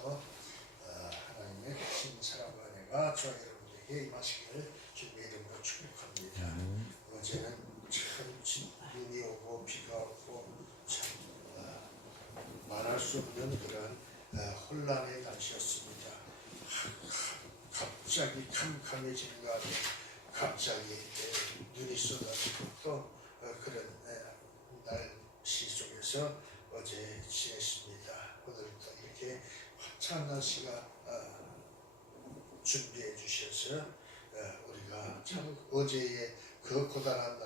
오늘도 하나님의 신 사랑과 은혜가 저와 여러분에게 임하시기를 주님의 이름으로 축복합니다. 어제는 참 눈이 오고 비가 오고 참 말할 수 없는 그런 혼란의 날씨였습니다. 갑자기 캄캄해지는 것 같아요. 갑자기 눈이 쏟아지고 또 그런 날씨 속에서 어제 지냈습니다. 오늘도 이렇게 화창한 날씨가 준비해 주셔서 우리가 참 어제의 그 고단한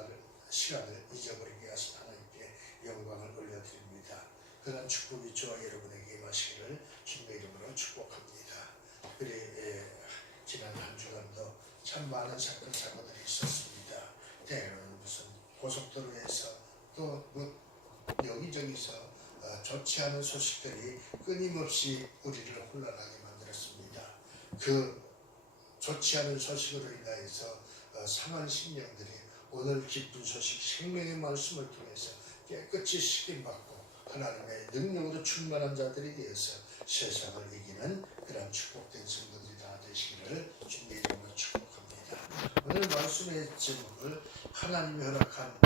시간을 잊어버리게 하신 하나님께 영광을 올려드립니다. 그런 축복이 저와 여러분에게 임하시기를 주님의 이름으로 축복합니다. 그래 지난 한 주간도 참 많은 사건 사고들이 있었습니다. 때로는 무슨 고속도로에서 또 여기저기서 좋지 않은 소식들이 끊임없이 우리를 혼란하게 만들었습니다. 그 좋지 않은 소식으로 인하여서 상한 심령들이 오늘 기쁜 소식 생명의 말씀을 통해서 깨끗이 씻김받고 하나님의 능력으로 충만한 자들이 되어서 세상을 이기는 그런 축복된 성도들이 다 되시기를 주님의 이름으로 축복합니다. 오늘 말씀의 제목을 하나님이 허락한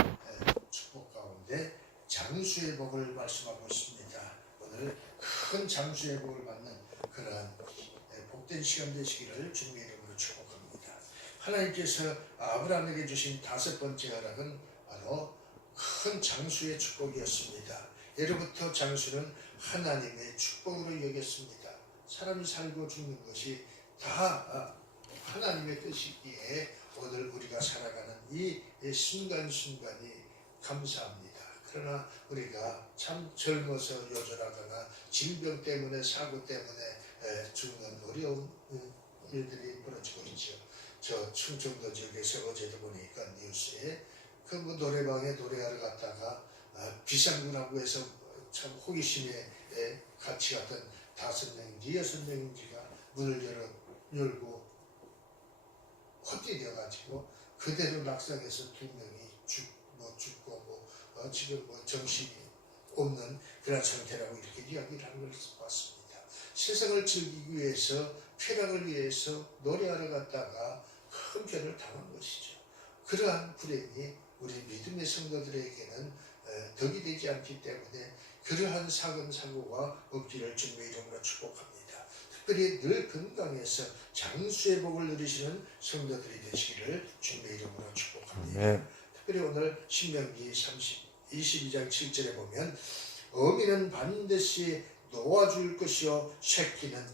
축복 가운데 장수의 복을 말씀하고 있습니다. 오늘 큰 장수의 복을 받는 그러한 복된 시간 되시기를 주님의 이름으로 축복합니다. 하나님께서 아브라함에게 주신 5번째 허락은 바로 큰 장수의 축복이었습니다. 예로부터 장수는 하나님의 축복으로 여겼습니다. 사람이 살고 죽는 것이 다 하나님의 뜻이기에 오늘 우리가 살아가는 이 순간순간이 감사합니다. 그러나 우리가 참 젊어서 요절하거나 질병 때문에 사고 때문에 죽는 어려운 일들이 벌어지고 있죠. 저 충청도 지역에서 어제도 보니까 뉴스에 그 노래방에 노래하러 갔다가 비상구라고 해서 참 호기심에 같이 갔던 5명인지 6명인지가 문을 열고 헛디뎌가지고 그대로 낙상해서 2명이 죽고 지금 정신이 없는 그런 상태라고 이렇게 이야기를 하는 걸 봤습니다. 세상을 즐기기 위해서 쾌락을 위해서 노래하러 갔다가 큰 변을 당한 것이죠. 그러한 불행이 우리 믿음의 성도들에게는 덕이 되지 않기 때문에 그러한 사건 사고가 없기를 주님의 이름으로 축복합니다. 특별히 늘 건강해서 장수의 복을 누리시는 성도들이 되시기를 주님의 이름으로 축복합니다. 특별히 오늘 신명기 22장 7절에 보면 어미는 반드시 놓아줄 것이요 새끼는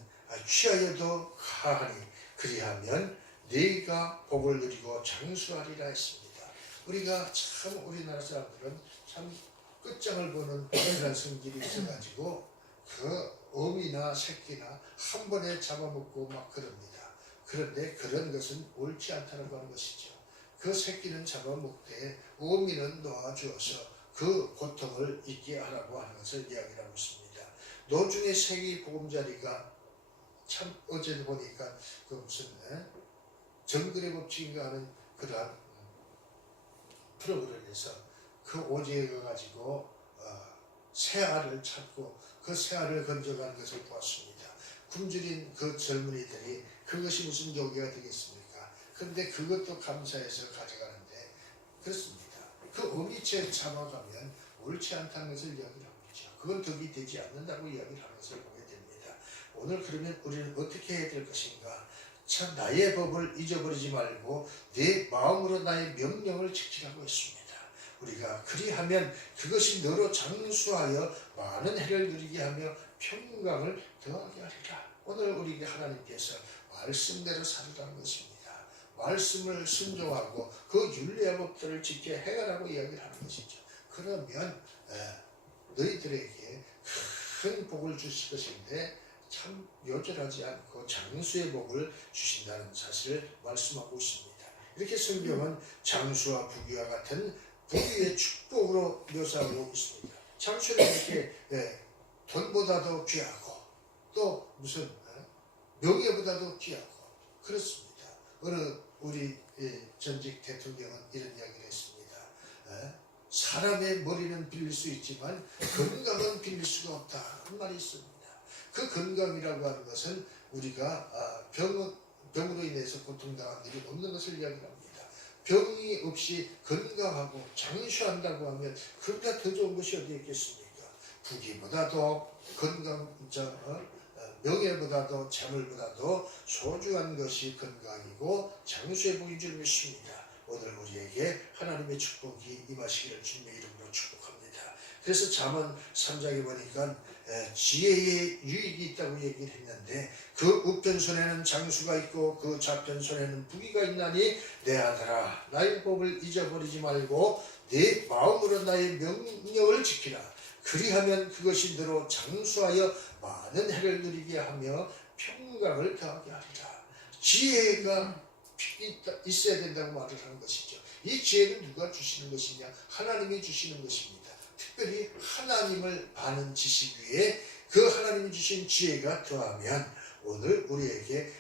취하여도 가하니 그리하면 네가 복을 누리고 장수하리라 했습니다. 우리가 참 우리나라 사람들은 참 끝장을 보는 그런 성질이 있어가지고 그 어미나 새끼나 한 번에 잡아먹고 막 그럽니다. 그런데 그런 것은 옳지 않다고 하는 것이죠. 그 새끼는 잡아먹되 어미는 놓아주어서 그 고통을 잊게 하라고 하는 것을 이야기를 하고 있습니다. 노중의 세기 보금자리가 참 어제도 보니까 그 무슨 정글의 법칙인가 하는 그러한 프로그램에서 그 오지에 가가지고 새알을 찾고 그 새알을 건져가는 것을 보았습니다. 굶주린 그 젊은이들이 그것이 무슨 요기가 되겠습니까? 그런데 그것도 감사해서 가져가는데 그렇습니다. 그 어미채 잡아가면 옳지 않다는 것을 이야기를 하고 있죠. 그건 덕이 되지 않는다고 이야기를 하는 것을 보게 됩니다. 오늘 그러면 우리는 어떻게 해야 될 것인가? 참 나의 법을 잊어버리지 말고 내 마음으로 나의 명령을 지키라고 했습니다. 우리가 그리하면 그것이 너로 장수하여 많은 해를 누리게 하며 평강을 더하게 하리라. 오늘 우리에게 하나님께서 말씀대로 살으라는 것입니다. 말씀을 순종하고 그 율례의 법들을 지켜 행하라고 이야기를 하는 것이죠. 그러면 너희들에게 큰 복을 주실 것인데 참 요절하지 않고 장수의 복을 주신다는 사실을 말씀하고 있습니다. 이렇게 성경은 장수와 부귀와 같은 부귀의 축복으로 묘사하고 있습니다. 장수는 이렇게 돈보다도 귀하고 또 무슨 명예보다도 귀하고 그렇습니다. 어느 우리 전직 대통령은 이런 이야기를 했습니다. 사람의 머리는 빌릴 수 있지만 건강은 빌릴 수가 없다. 그 말이 있습니다. 그 건강이라고 하는 것은 우리가 병으로 인해서 고통당한 일이 없는 것을 이야기합니다. 병이 없이 건강하고 장수한다고 하면 그보다 더 좋은 것이 어디 있겠습니까? 부귀보다도 건강, 명예보다도 재물보다도 소중한 것이 건강이고 장수의 복인 줄 믿습니다. 오늘 우리에게 하나님의 축복이 임하시기를 주님의 이름으로 축복합니다. 그래서 잠언 3장에 보니까 지혜의 유익이 있다고 얘기를 했는데 그 우편손에는 장수가 있고 그 좌편손에는 부귀가 있나니 내 아들아 나의 법을 잊어버리지 말고 네 마음으로 나의 명령을 지키라. 그리하면 그것이 너로 장수하여 많은 해를 누리게 하며 평강을 더하게 하리라. 지혜가 있어야 된다고 말을 하는 것이죠. 이 지혜는 누가 주시는 것이냐? 하나님이 주시는 것입니다. 특별히 하나님을 아는 지식 위에 그 하나님이 주신 지혜가 더하면 오늘 우리에게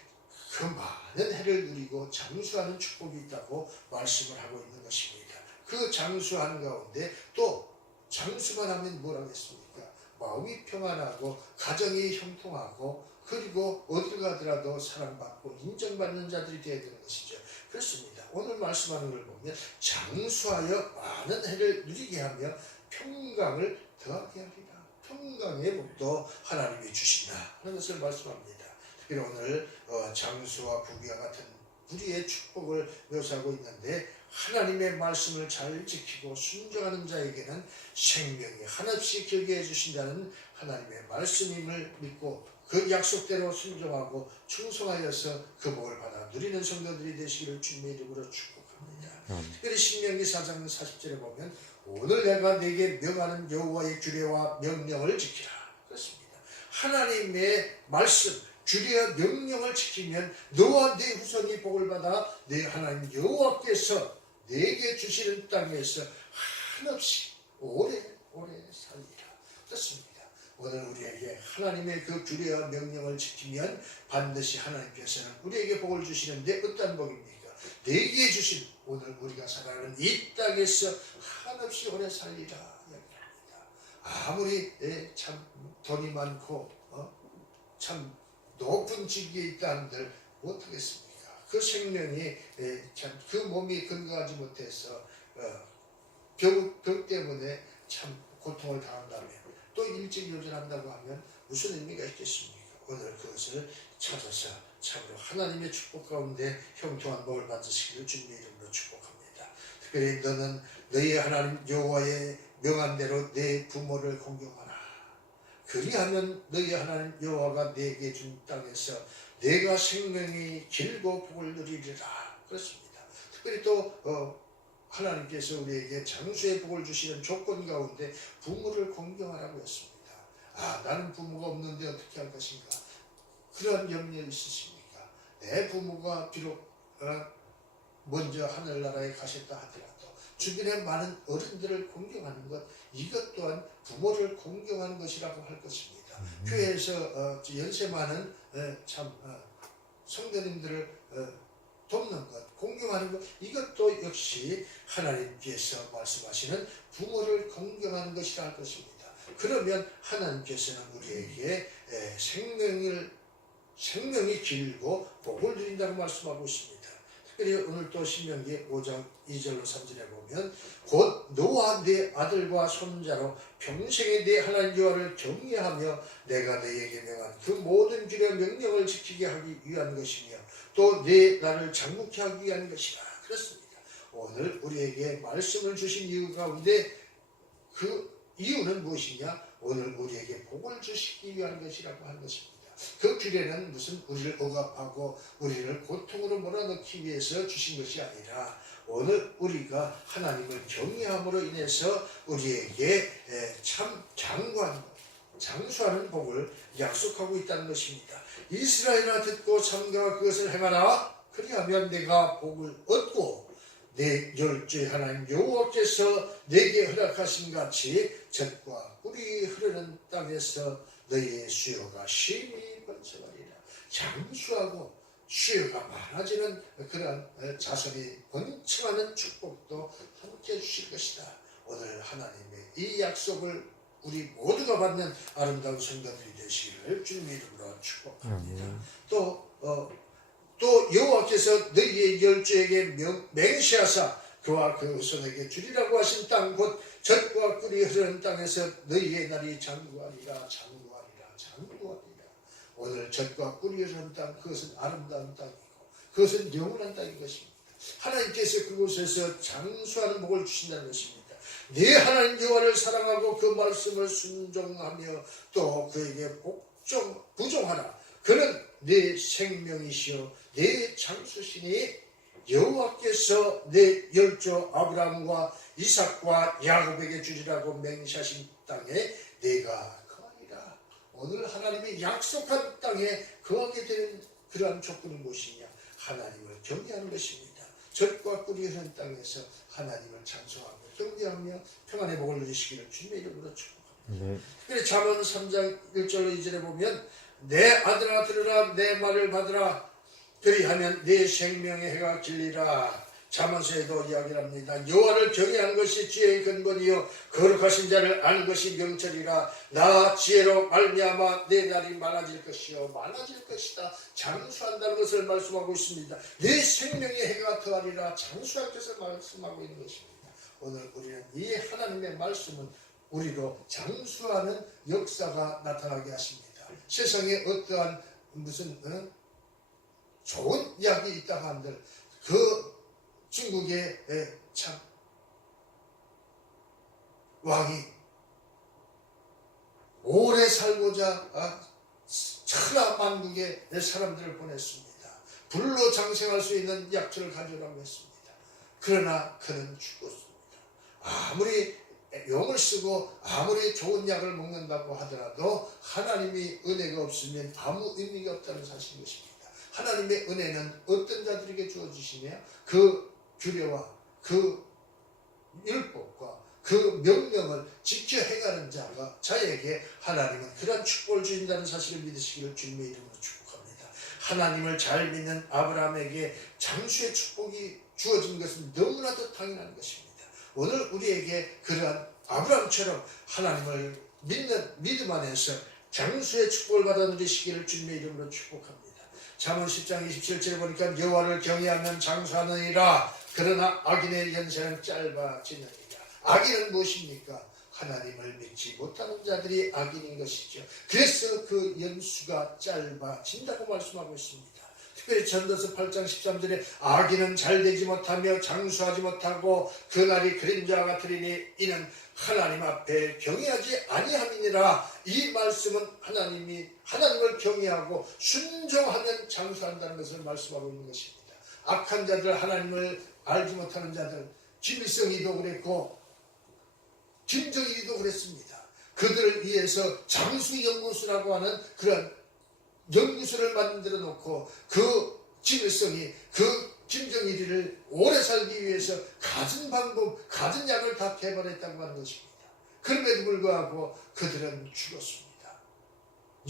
그 많은 해를 누리고 장수하는 축복이 있다고 말씀을 하고 있는 것입니다. 그 장수하는 가운데 또 장수만 하면 뭐라고 했습니까? 마음이 평안하고 가정이 형통하고 그리고 어딜 가더라도 사랑받고 인정받는 자들이 되어야 되는 것이죠. 그렇습니다. 오늘 말씀하는 걸 보면 장수하여 많은 해를 누리게 하며 평강을 더하게 하리라. 평강의 복도 하나님이 주신다 하는 것을 말씀합니다. 특별히 오늘 장수와 부귀와 같은 우리의 축복을 묘사하고 있는데 하나님의 말씀을 잘 지키고 순종하는 자에게는 생명이 한없이 길게 해주신다는 하나님의 말씀임을 믿고 그 약속대로 순종하고 충성하여서 그 복을 받아 누리는 성도들이 되시기를 주님의 이름으로 축복합니다. 특별히 신명기 4장 40절에 보면 오늘 내가 네게 명하는 여호와의 규례와 명령을 지키라. 그렇습니다. 하나님의 말씀 규례와 명령을 지키면 너와 네 후손이 복을 받아 네 하나님 여호와께서 내게 주시는 땅에서 한없이 오래 살리라. 그렇습니다. 오늘 우리에게 하나님의 그 규례와 명령을 지키면 반드시 하나님께서는 우리에게 복을 주시는데 어떤 복입니까? 내게 주신 오늘 우리가 살아가는 이 땅에서 한없이 오래 살리라 이야기합니다. 아무리 참 돈이 많고 참 높은 직위에 있다 한들 못하겠습니까? 그 생명이 참 그 몸이 건강하지 못해서 병 때문에 참 고통을 당한다면 또 일찍 요절한다고 하면 무슨 의미가 있겠습니까? 오늘 그것을 찾아서 참으로 하나님의 축복 가운데 형통한 복을 받으시기를 주님의 이름으로 축복합니다. 특별히 너는 너희 하나님 여호와의 명한 대로 내 부모를 공경하라. 그리하면 너희 하나님 여호와가 내게 준 땅에서 내가 생명이 길고 복을 누리리라. 그렇습니다. 특별히 또 하나님께서 우리에게 장수의 복을 주시는 조건 가운데 부모를 공경하라고 했습니다. 나는 부모가 없는데 어떻게 할 것인가? 그런 염려 있으십니까? 내 부모가 비록 먼저 하늘나라에 가셨다 하더라도 주변에 많은 어른들을 공경하는 것, 이것 또한 부모를 공경하는 것이라고 할 것입니다. 교회에서 연세 많은 성도님들을 돕는 것, 공경하는 것, 이것도 역시 하나님께서 말씀하시는 부모를 공경하는 것이라 할 것입니다. 그러면 하나님께서는 우리에게 생명이 길고 복을 누린다고 말씀하고 있습니다. 특별히 오늘 또 신명기 5장 2절로 3절에 보면 곧 너와 네 아들과 손자로 평생에 네 하나님 여호와를 경외하며 내가 너희에게 명한 그 모든 규례 명령을 지키게 하기 위한 것이며 또 네 나를 장국케 하기 위한 것이라. 그렇습니다. 오늘 우리에게 말씀을 주신 이유 가운데 그 이유는 무엇이냐? 오늘 우리에게 복을 주시기 위한 것이라고 하는 것입니다. 그 규례는 무슨 우리를 억압하고 우리를 고통으로 몰아넣기 위해서 주신 것이 아니라 오늘 우리가 하나님을 경외함으로 인해서 우리에게 참 장수하는 복을 약속하고 있다는 것입니다. 이스라엘아 듣고 삼가 그것을 행하라. 그리하면 내가 복을 얻고 내 열조의 하나님 여호와께서 내게 허락하신 같이 젖과 꿀이 흐르는 땅에서 너희의 수요가 심히 번성하리라. 장수하고 수요가 많아지는 그러한 자손이 번창하는 축복도 함께 주실 것이다. 오늘 하나님의 이 약속을 우리 모두가 받는 아름다운 성도들이 되시기를 주님의 이름으로 축복합니다. 또 여호와께서 너희의 열조에게 맹세하사 그와 그 후손에게 주리라고 하신 땅 곧 젖과 꿀이 흐르는 땅에서 너희의 날이 장구하리라. 오늘 젖과 꿀이 흐르는 땅, 그것은 아름다운 땅이고 그것은 영원한 땅인 것입니다. 하나님께서 그곳에서 장수하는 복을 주신다는 것입니다. 네 하나님 여호와를 사랑하고 그 말씀을 순종하며 또 그에게 부종하라. 그는 네 생명이시여 네 장수시니 여호와께서 내 열조 아브라함과 이삭과 야곱에게 주리라고 맹세하신 땅에 내가 거하리라. 오늘 하나님이 약속한 땅에 거하게 되는 그러한 조건은 무엇이냐? 하나님을 경외하는 것입니다. 젖과 꿀이 흐르는 땅에서 하나님을 찬송하고 경외하며 평안의 복을 누리시기를 주님의 이름으로 축복합니다. 특별히 잠언 3장 1절로 2절에 보면 내 아들아 들으라 내 말을 받으라 그리하면 네 생명의 해가 길리라. 잠언서에도 이야기를 합니다. 여호와를 경외하는 것이 지혜의 근본이요 거룩하신 자를 아는 것이 명철이라. 나 지혜로 말미암아 내 날이 많아질 것이요 많아질 것이다. 장수한다는 것을 말씀하고 있습니다. 내 생명의 해가 더하리라. 장수할 것을 말씀하고 있는 것입니다. 오늘 우리는 이 하나님의 말씀은 우리로 장수하는 역사가 나타나게 하십니다. 세상에 어떠한 무슨 좋은 이야기 있다고 한들 그 중국의 참 왕이 오래 살고자 천하만국의 사람들을 보냈습니다. 불로 장생할 수 있는 약초를 가져오라고 했습니다. 그러나 그는 죽었습니다. 아무리 용을 쓰고 아무리 좋은 약을 먹는다고 하더라도 하나님이 은혜가 없으면 아무 의미가 없다는 사실인 것입니다. 하나님의 은혜는 어떤 자들에게 주어지시며 그 규례와 그 율법과 그 명령을 지켜 행하는 자에게 하나님은 그러한 축복을 주신다는 사실을 믿으시기를 주님의 이름으로 축복합니다. 하나님을 잘 믿는 아브라함에게 장수의 축복이 주어진 것은 너무나도 당연한 것입니다. 오늘 우리에게 그러한 아브라함처럼 하나님을 믿는 믿음 안에서 장수의 축복을 받아 누리시기를 주님의 이름으로 축복합니다. 잠언 10장 27절에 보니까 여호와를 경외하면 장수하느니라. 그러나 악인의 연세는 짧아지느니라. 악인은 무엇입니까? 하나님을 믿지 못하는 자들이 악인인 것이죠. 그래서 그 연수가 짧아진다고 말씀하고 있습니다. 특별히 전도서 8장 13절에 악인은 잘되지 못하며 장수하지 못하고 그날이 그림자와 같으리니 이는 하나님 앞에 경외하지 아니함이니라. 이 말씀은 하나님을 경외하고 순종하면 장수한다는 것을 말씀하고 있는 것입니다. 악한 자들, 하나님을 알지 못하는 자들, 김일성이도 그랬고 김정일이도 그랬습니다. 그들을 위해서 장수연구소라고 하는 그런 연구소를 만들어 놓고 그 김일성이 그 김정일이를 오래 살기 위해서 가진 방법, 가진 약을 다 개발했다고 하는 것입니다. 그럼에도 불구하고 그들은 죽었습니다.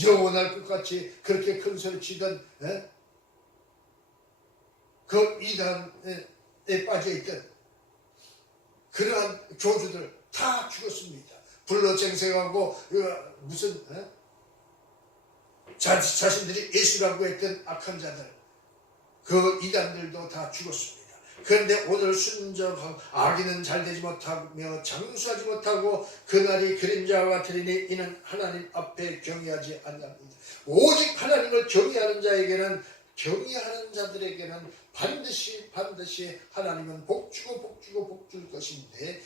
영원할 것 같이 그렇게 큰 소리 치던 그 이단에 빠져있던 그러한 교주들 다 죽었습니다. 불로 쟁생하고 무슨 자신들이 예수라고 했던 악한 자들, 그 이단들도 다 죽었습니다. 그런데 오늘 순정하고 악인은 잘되지 못하며 장수하지 못하고 그날이 그림자와 같으리니 이는 하나님 앞에 경외하지 않습니다. 오직 하나님을 경외하는 자들에게는 반드시 하나님은 복주고 복줄 것인데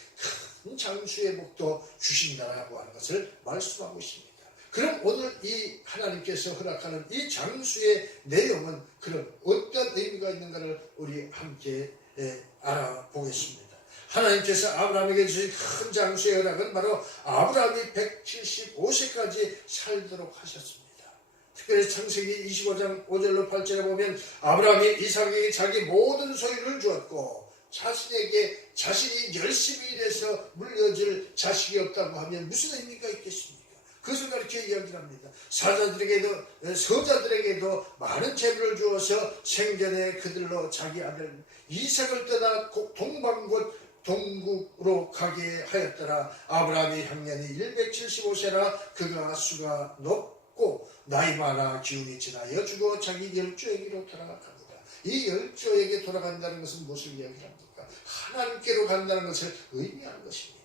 큰 장수의 복도 주신다라고 하는 것을 말씀하고 있습니다. 그럼 오늘 이 하나님께서 허락하는 이 장수의 내용은 그럼 어떤 의미가 있는가를 우리 함께 알아보겠습니다. 하나님께서 아브라함에게 주신 큰 장수의 허락은 바로 아브라함이 175세까지 살도록 하셨습니다. 특별히 창세기 25장 5절로 8절에 보면 아브라함이 이삭에게 자기 모든 소유를 주었고 자신이 열심히 일해서 물려줄 자식이 없다고 하면 무슨 의미가 있겠습니까? 그것을 가르쳐 이야기를 합니다. 서자들에게도 많은 재물을 주어서 생전에 그들로 자기 아들 이삭을 떠나 동방곳 동국으로 가게 하였더라. 아브라함의 향년이 175세라 그가 수가 높고 나이 많아 기운이 지나여 죽어 자기 열조에게로 돌아갑니다. 이 열조에게 돌아간다는 것은 무엇을 이야기합니까? 하나님께로 간다는 것을 의미하는 것입니다.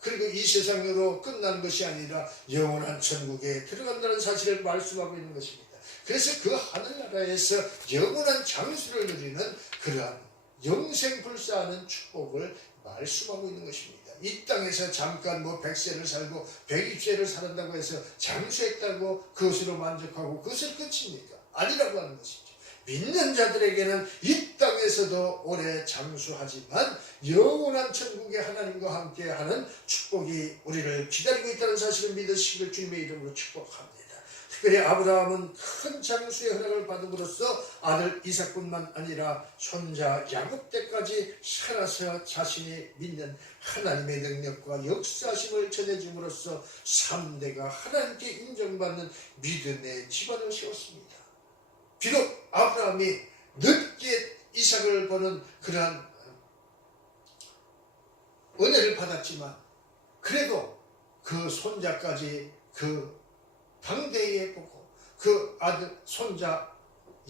그리고 이 세상으로 끝나는 것이 아니라 영원한 천국에 들어간다는 사실을 말씀하고 있는 것입니다. 그래서 그 하늘나라에서 영원한 장수를 누리는 그러한 영생불사하는 축복을 말씀하고 있는 것입니다. 이 땅에서 잠깐 100세를 살고 120세를 살았다고 해서 장수했다고 그것으로 만족하고 그것을 끝입니까? 아니라고 하는 것이죠. 믿는 자들에게는 이 땅에서도 오래 장수하지만 영원한 천국의 하나님과 함께하는 축복이 우리를 기다리고 있다는 사실을 믿으시기를 주님의 이름으로 축복합니다. 특별히 아브라함은 큰 장수의 허락을 받음으로써 아들 이삭뿐만 아니라 손자 야곱 때까지 살아서 자신이 믿는 하나님의 능력과 역사심을 전해줌으로써 3대가 하나님께 인정받는 믿음의 집안을 세웠습니다. 비록 아브라함이 늦게 이삭을 보는 그러한 은혜를 받았지만 그래도 그 손자까지 그 당대에 보고 그 아들 손자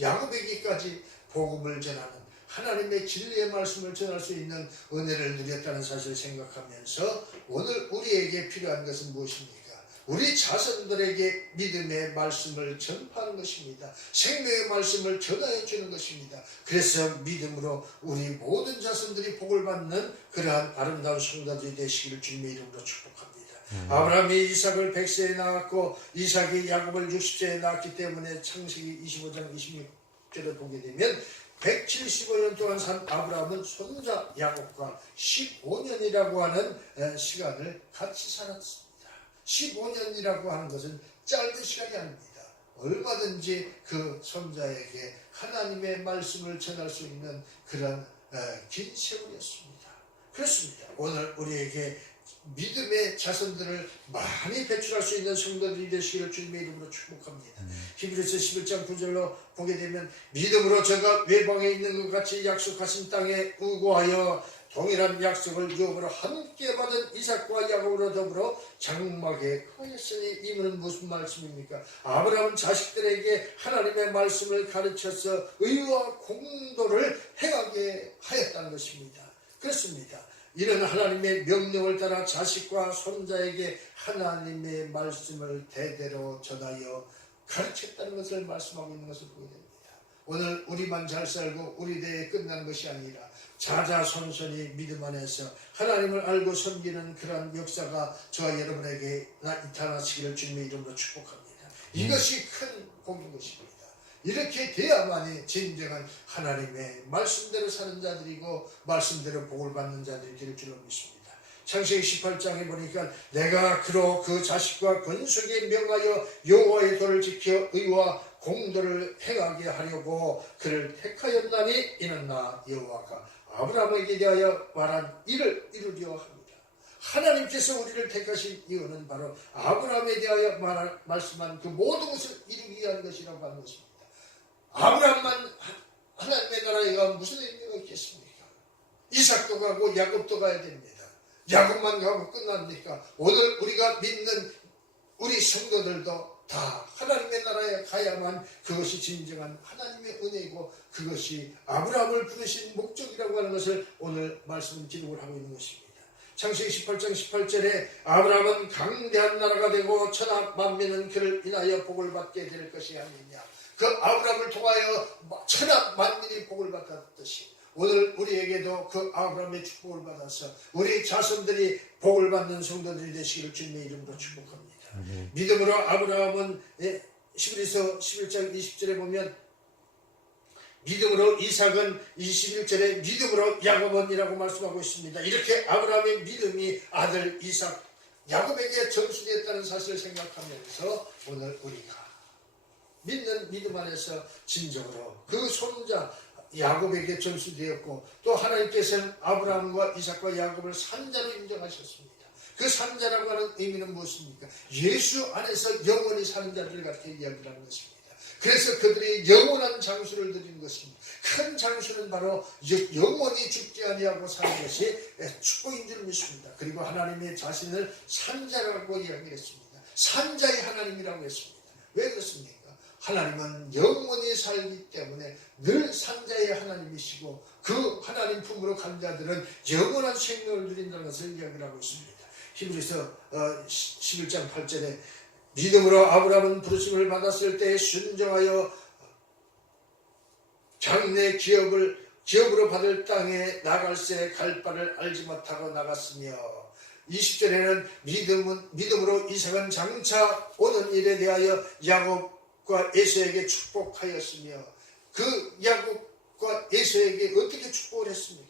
야곱에게까지 복음을 전하는 하나님의 진리의 말씀을 전할 수 있는 은혜를 누렸다는 사실을 생각하면서 오늘 우리에게 필요한 것은 무엇입니까? 우리 자손들에게 믿음의 말씀을 전파하는 것입니다. 생명의 말씀을 전하여 주는 것입니다. 그래서 믿음으로 우리 모든 자손들이 복을 받는 그러한 아름다운 성도들이 되시기를 주님의 이름으로 축복합니다. 아브라함이 이삭을 100세에 낳았고 이삭이 야곱을 60세에 낳았기 때문에 창세기 25장 26절을 보게 되면 175년 동안 산 아브라함은 손자 야곱과 15년이라고 하는 시간을 같이 살았습니다. 15년이라고 하는 것은 짧은 시간이 아닙니다. 얼마든지 그 손자에게 하나님의 말씀을 전할 수 있는 그런 긴 세월이었습니다. 그렇습니다. 오늘 우리에게 믿음의 자손들을 많이 배출할 수 있는 성도들이 되시기를 주님의 이름으로 축복합니다. 히브리서 11장 9절로 보게 되면 믿음으로 저가 외방에 있는 것 같이 약속하신 땅에 우고하여 동일한 약속을 유업으로 함께 받은 이삭과 야곱으로 더불어 장막에 거했으니 이는 무슨 말씀입니까? 아브라함은 자식들에게 하나님의 말씀을 가르쳐서 의와 공도를 행하게 하였다는 것입니다. 그렇습니다. 이는 하나님의 명령을 따라 자식과 손자에게 하나님의 말씀을 대대로 전하여 가르쳤다는 것을 말씀하고 있는 것을 보게 됩니다. 오늘 우리만 잘 살고 우리 대에 끝난 것이 아니라 자자손손이 믿음 안에서 하나님을 알고 섬기는 그러한 역사가 저와 여러분에게 나타나시기를 주님의 이름으로 축복합니다. 이것이 큰 복인 것입니다. 이렇게 돼야만이 진정한 하나님의 말씀대로 사는 자들이고 말씀대로 복을 받는 자들이 될 줄로 믿습니다. 창세기 18장에 보니까 내가 그로 그 자식과 권속에 명하여 여호와의 도를 지켜 의와 공도를 행하게 하려고 그를 택하였나니 이는 나 여호와가 아브라함에게 대하여 말한 일을 이루려 합니다. 하나님께서 우리를 택하신 이유는 바로 아브라함에 대하여 말씀한 그 모든 것을 이루기 위한 것이라고 하는 것입니다. 아브라함만 하나님의 나라에 가면 무슨 의미가 있겠습니까? 이삭도 가고 야곱도 가야 됩니다. 야곱만 가고 끝납니까? 오늘 우리가 믿는 우리 성도들도 다 하나님의 나라에 가야만 그것이 진정한 하나님의 은혜이고 그것이 아브라함을 부르신 목적이라고 하는 것을 오늘 말씀 기록을 하고 있는 것입니다. 창세기 18장 18절에 아브라함은 강대한 나라가 되고 천하 만민은 그를 인하여 복을 받게 될 것이 아니냐. 그 아브라함을 통하여 천하 만민이 복을 받았듯이 오늘 우리에게도 그 아브라함의 축복을 받아서 우리 자손들이 복을 받는 성도들이 되시기를 주님의 이름으로 축복합니다. 믿음으로 아브라함은 히브리서 11장 20절에 보면 믿음으로 이삭은 21절에 믿음으로 야곱은이라고 말씀하고 있습니다. 이렇게 아브라함의 믿음이 아들 이삭 야곱에게 전수되었다는 사실을 생각하면서 오늘 우리가 믿는 믿음 안에서 진정으로 그 손자 야곱에게 전수되었고 또 하나님께서는 아브라함과 이삭과 야곱을 산자로 인정하셨습니다. 그 산자라고 하는 의미는 무엇입니까? 예수 안에서 영원히 사는 자들 같은 이야기를 하는 것입니다. 그래서 그들이 영원한 장수를 드리는 것입니다. 큰 장수는 바로 영원히 죽지 아니하고 사는 것이 축복인 줄 믿습니다. 그리고 하나님의 자신을 산자라고 이야기했습니다. 산자의 하나님이라고 했습니다. 왜 그렇습니까? 하나님은 영원히 살기 때문에 늘 산자의 하나님이시고 그 하나님 품으로 간 자들은 영원한 생명을 누린다는 것을 이야기하고 있습니다. 히브리서 11장 8절에 믿음으로 아브라함은 부르심을 받았을 때 순종하여 장래 기업으로 받을 땅에 나갈새 갈 바를 알지 못하고 나갔으며 20절에는 믿음으로 이삭은 장차 오는 일에 대하여 야곱과 에서에게 축복하였으며 그 야곱과 에서에게 어떻게 축복을 했습니까?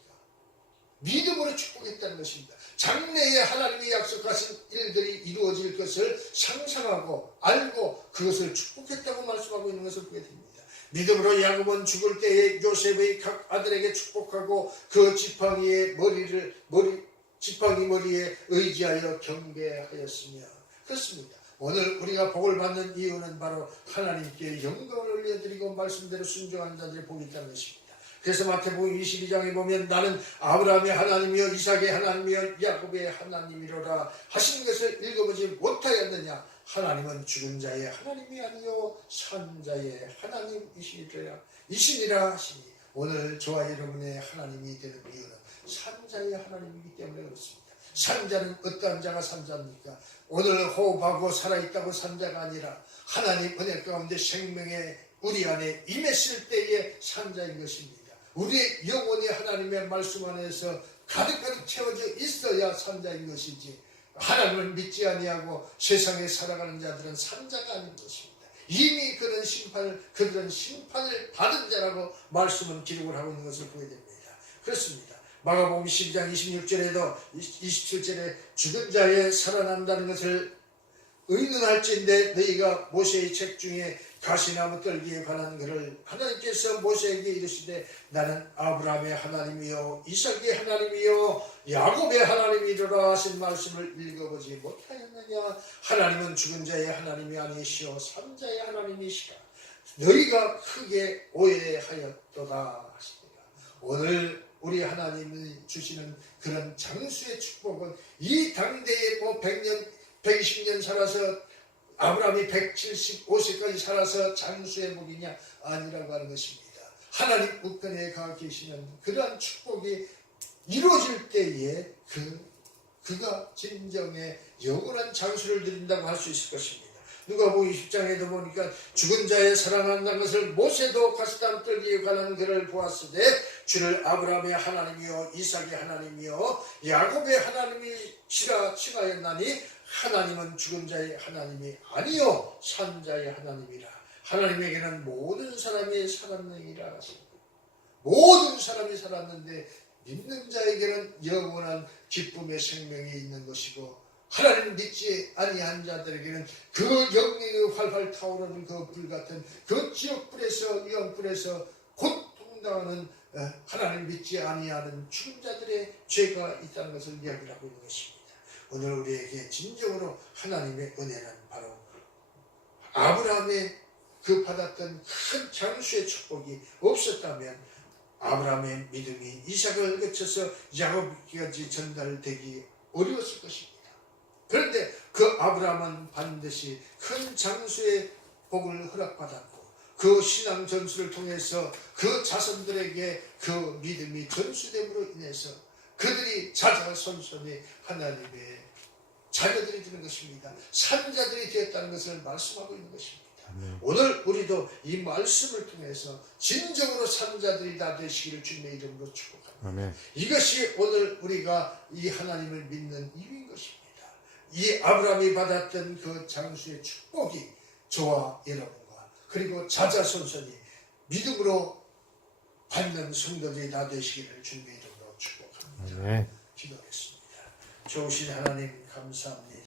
믿음으로 축복했다는 것입니다. 장래에 하나님이 약속하신 일들이 이루어질 것을 상상하고 알고 그것을 축복했다고 말씀하고 있는 것을 보게 됩니다. 믿음으로 야곱은 죽을 때에 요셉의 각 아들에게 축복하고 그 지팡이 머리에 의지하여 경배하였으며 그렇습니다. 오늘 우리가 복을 받는 이유는 바로 하나님께 영광을 올려드리고 말씀대로 순종한 자들의 복이 있다는 것입니다. 그래서 마태복음 22장에 보면 나는 아브라함의 하나님이요 이삭의 하나님이요 야곱의 하나님이로라 하시는 것을 읽어보지 못하였느냐. 하나님은 죽은 자의 하나님이 아니요 산 자의 하나님이시니라 하시니 오늘 저와 여러분의 하나님이 되는 이유는 산 자의 하나님이기 때문에 그렇습니다. 산자는 어떠한 자가 산자입니까? 오늘 호흡하고 살아있다고 산자가 아니라 하나님 은혜 가운데 생명의 우리 안에 임했을 때의 산자인 것입니다. 우리의 영혼이 하나님의 말씀 안에서 가득가득 채워져 있어야 산자인 것이지 하나님을 믿지 아니하고 세상에 살아가는 자들은 산자가 아닌 것입니다. 이미 그들은 심판을 받은 자라고 말씀은 기록을 하고 있는 것을 보게 됩니다. 그렇습니다. 마가복음 12장 26절에도 27절에 죽은 자의 살아난다는 것을 의논할진대 너희가 모세의 책 중에 가시나무 떨기에 관한 글을 하나님께서 모세에게 이르시되 나는 아브라함의 하나님이요 이삭의 하나님이요 야곱의 하나님이로라 하신 말씀을 읽어보지 못하였느냐. 하나님은 죽은 자의 하나님이 아니시오 산 자의 하나님이시라. 너희가 크게 오해하였도다 하시니라. 오늘 우리 하나님이 주시는 그런 장수의 축복은 이 당대에 100년 120년 살아서 아브라함이 175세까지 살아서 장수의 복이냐 아니라고 하는 것입니다. 하나님 우편에 가 계시는 그러한 축복이 이루어질 때에 그가 진정의 영원한 장수를 누린다고 할 수 있을 것입니다. 누가복음 20장에도 보니까 죽은 자의 살아난다는 것을 모세도 가시나무 떨기에 관한 글을 보았으되 주를 아브라함의 하나님이요 이삭의 하나님이요 야곱의 하나님이시라 칭하였나니 하나님은 죽은 자의 하나님이 아니요 산 자의 하나님이라. 하나님에게는 모든 사람이 살았느니라 하십니다. 모든 사람이 살았는데 믿는 자에게는 영원한 기쁨의 생명이 있는 것이고 하나님 믿지 아니한 자들에게는 그 영광이 활활 타오르는 그 불같은 그 지옥불에서 영불에서 고통당하는 하나님 믿지 아니하는 죽은 자들의 죄가 있다는 것을 이야기를 하고 있는 것입니다. 오늘 우리에게 진정으로 하나님의 은혜는 바로 아브라함의 그 받았던 큰 장수의 축복이 없었다면 아브라함의 믿음이 이삭을 거쳐서 야곱까지 전달되기 어려웠을 것입니다. 그런데 그 아브라함은 반드시 큰 장수의 복을 허락받았고 그 신앙 전수를 통해서 그 자손들에게 그 믿음이 전수됨으로 인해서 그들이 자자손손이 하나님의 자녀들이 되는 것입니다. 산자들이 되었다는 것을 말씀하고 있는 것입니다. 오늘 우리도 이 말씀을 통해서 진정으로 산자들이 다 되시기를 주님의 이름으로 축복합니다. 이것이 오늘 우리가 이 하나님을 믿는 이유인 것입니다. 이 아브라함이 받았던 그 장수의 축복이 저와 여러분과 그리고 자자손손이 믿음으로 받는 성도들이 다 되시기를 주님의 이름으로 축복합니다. 기도하겠습니다. 좋으신 하나님 감사합니다.